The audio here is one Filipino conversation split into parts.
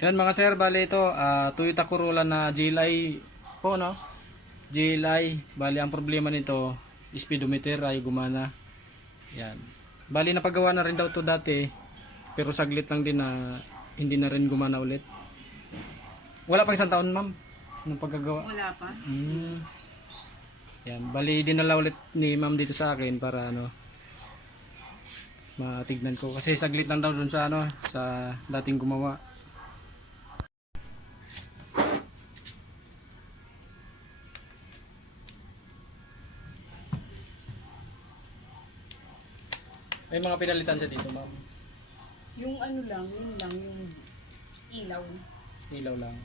Yan mga sir, bali ito, Toyota Corolla na GLI po, no? GLI, bali ang problema nito, speedometer ay gumana. Yan. Bali napagawa na rin daw to dati, pero saglit lang din na hindi na rin gumana ulit. Wala pang isang taon, ma'am, nung paggagawa. Wala pa. Yan, bali dinala ulit ni ma'am dito sa akin para ano, matignan ko. Kasi saglit lang daw dun sa ano, sa dating gumawa. May mga pinalitan siya dito, ma'am. Yung ano lang, yun lang, yung ilaw. Ilaw lang.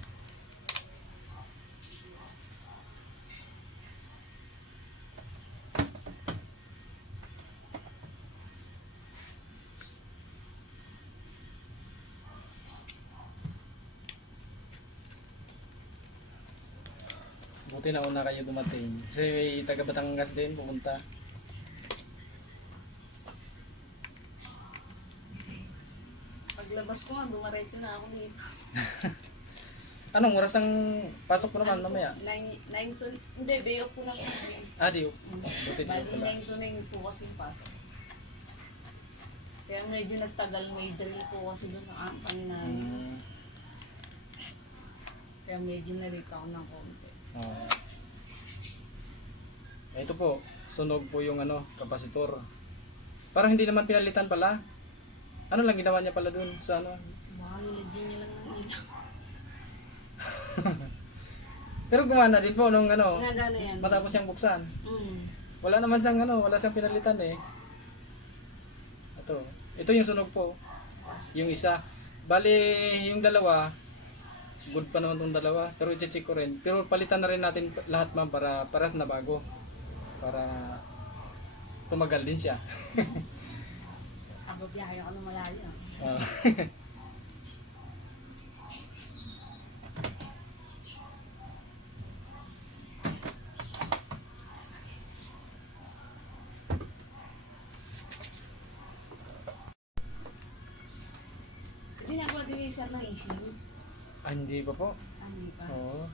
Buti na una kayo dumating. Kasi may taga Batangas din pumunta. Paglabas ko nga, dumaretso na ako dito. Anong oras ang pasok ko naman mamaya? 9 to, hindi, day off ko na po. Di. Buti din Bali, pala. 9 to 9 po kasi yung pasok. Kaya medyo nagtagal, may drill po kasi doon sa company namin. Hmm. Kaya medyo nalate ako ng konti. Ito po, sunog po yung ano, kapasitor. Parang hindi naman pinalitan pala. Ano lang ginawa niya pala dun sa ano? Baka nilagyan niya lang ng ilaw. Pero gumana din po nung ano, Nagana yan. matapos siyang buksan. Mm. Wala naman siyang ano, wala siyang pinalitan eh. Ito yung sunog po. Yung isa. Bali, yung dalawa, good pa naman tong dalawa. Pero i-check ko rin. Pero palitan na rin natin lahat ma'am para paras na bago. Para tumagal din siya. Ako biyahe ako ng malayo. Ah. Hindi na ako din sir ng ECU. Hindi pa po. Hindi pa. Oo.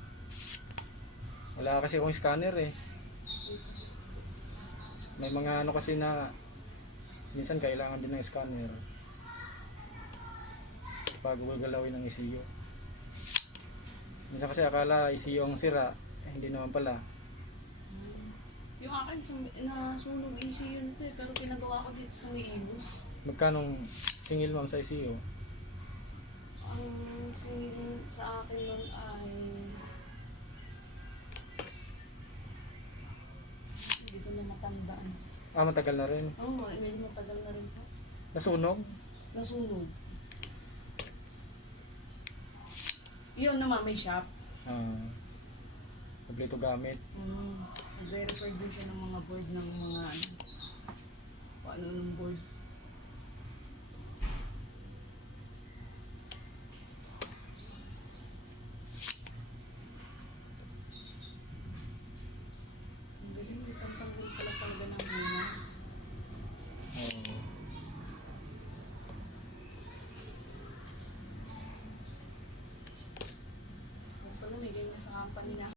Wala kasi akong scanner eh. May mga ano kasi na minsan kailangan din ng scanner bago gagalawin ng ECU. Minsan kasi akala ECU ang sira, hindi naman pala. Yung akin, nasunog ECU nito eh, pero pinagawa ko dito sa may Imus. Magkanong singil ma'am sa ECU? Ang singil sa akin nun ay... Hindi ko na matandaan. Matagal na rin. Oo, medyo matagal na rin po. Nasunog? Nasunog. Yun naman, may shop. Kompleto gamit. Nagre-refer din siya ng mga board ng mga ano. Paano ng board. Ang galing, may pantanggal pala talaga ng hina. Oo. Kung pala may ganyan sa company na.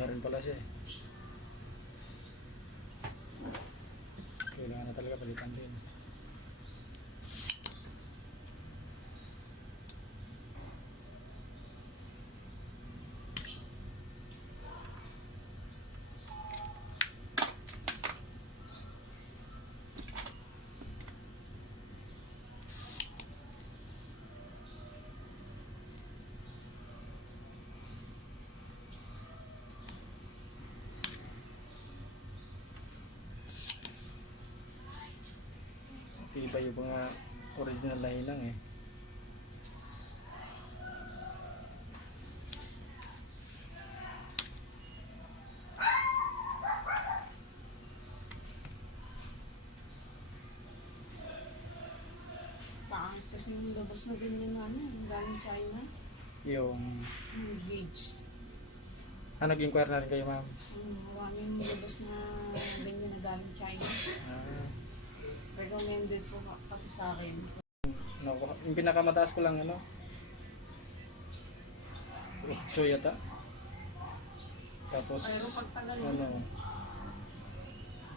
na rin pala siya eh. Kailangan na talaga palitan din. Iba yung mga original na ilang eh. Pangit kasi yung labas na ganyan na ano, galing China. Yung Yung gauge. nag-inquire na rin kayo ma'am. Maraming labas na ganyan na galing China. Ah, Recommended po kasi sa akin. no, yung pinakamataas ko lang ano. So yata. Tapos Pero pagtagal ano, mo,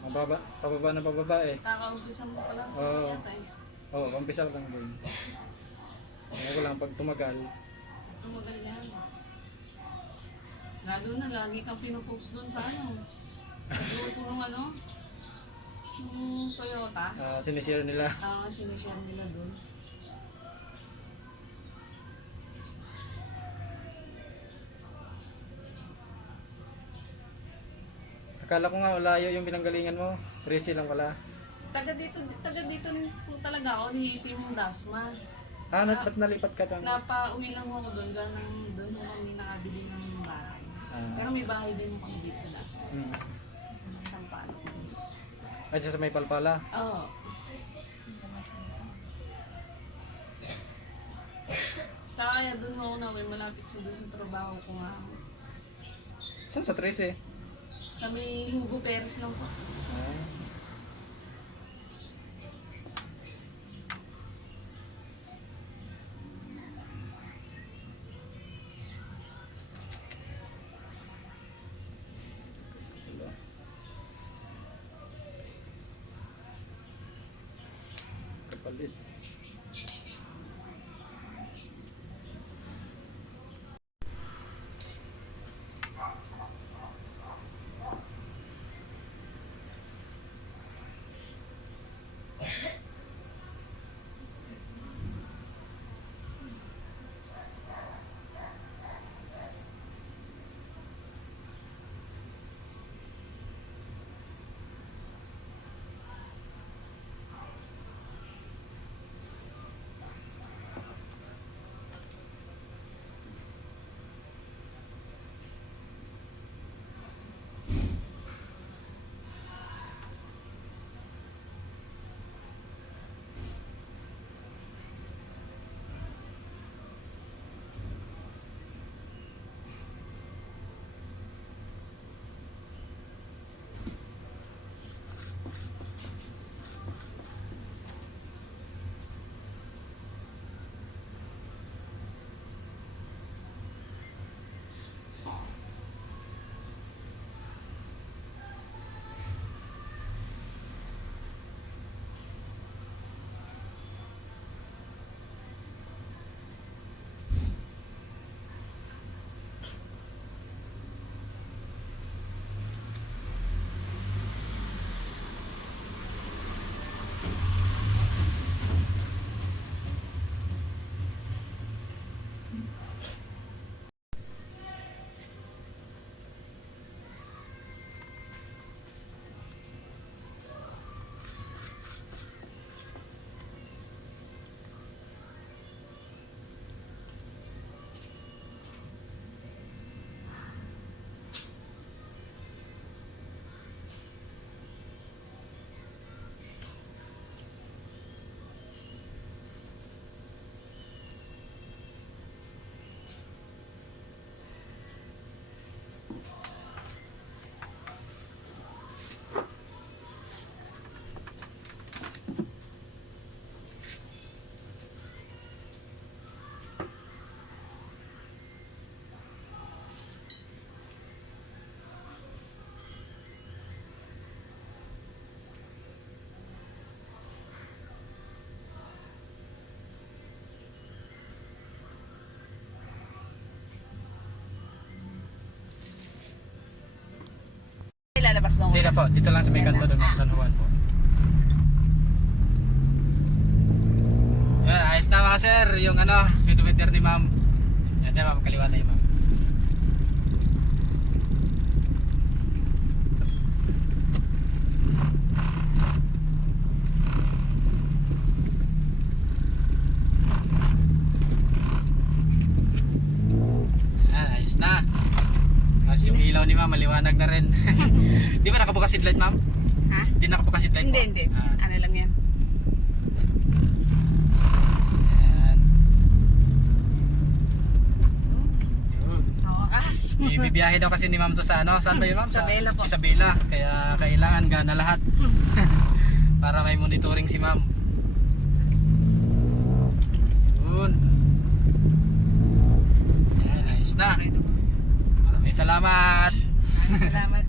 mababa, pababa na pababa eh. kakaugisan mo pa lang Oo. yata eh. Oo, umpisa lang din. Ano ko lang, pag tumagal, Tumagal yan. Lalo na lagi kang pinupost doon sa ano. Luto ng ano, yung Toyota. sinishare nila. Sinishare nila doon. Akala ko nga layo yung pinanggalingan mo. Presi lang pala. Taga dito rin po talaga ako ni Timong Dasma. Ba't nalipat ka tang? Napauwi lang ako doon, doon mo kami nakabili ng bahay. Pero may bahay din mo kami dito sa Dasma. Isang palos. Ay, sa may palpala. Oo. Tsaka kaya doon ako na, malapit sa doon sa trabaho ko nga. Saan sa 13? Sa may Hugo Perez lang po. Kapalit. lalabas na Hindi na po, dito lang sa may kanto doon, San Juan po. Yan, ayos na mga sir, yung ano, speedometer ni ma'am. Yan na ma'am, kaliwa na yung ma'am. Yan, ayos na. Tapos yung ilaw ni ma'am, maliwanag na rin. Di ba nakabukas seatlight ma'am? Ha? Hindi nakabukas seatlight Hindi, mo? hindi. Ah. Ano lang yan? Yan. Yun. Sa wakas. Ibibiyahe daw kasi ni ma'am to sa ano? Saan ba yun ma'am? Isabela po. Isabela. Kaya kailangan gana lahat. Para may monitoring si ma'am. Yun. Yan, ayos na. Okay na po. Maraming salamat. Maraming salamat